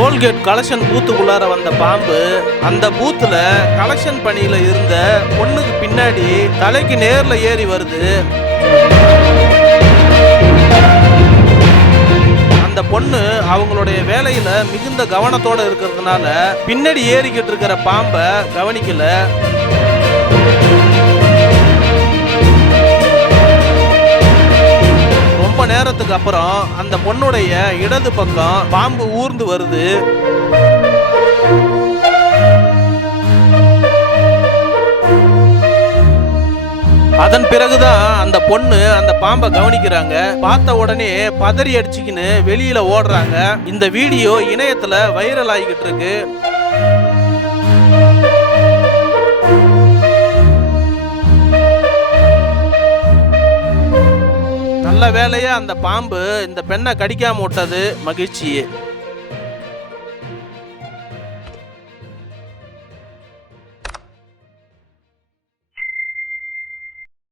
Tollgate collection பூத்துக்குள்ளார வந்த பாம்பு அந்த பூத்துல கலெக்ஷன் பணியில இருந்த பொண்ணுக்கு பின்னாடி தலைக்கு நேர்ல ஏறி வருது. அந்த பொண்ணு அவங்களுடைய வேலையில மிகுந்த கவனத்தோட இருக்கிறதுனால பின்னாடி ஏறிக்கிட்டு இருக்கிற பாம்பை கவனிக்கல. நேரத்துக்கு அப்புறம் அந்த பொண்ணுடைய இடது பக்கம் பாம்பு ஊர்ந்து வருது. அதன் பிறகுதான் அந்த பொண்ணு அந்த பாம்பை கவனிக்கிறாங்க. பார்த்த உடனே பதறி அடிச்சுக்கின்னு வெளியில ஓடுறாங்க. இந்த வீடியோ இணையத்துல வைரல் ஆகிக்கிட்டு இருக்கு. நல்ல வேலையா அந்த பாம்பு இந்த பெண்ணை கடிக்காம விட்டது மகிழ்ச்சி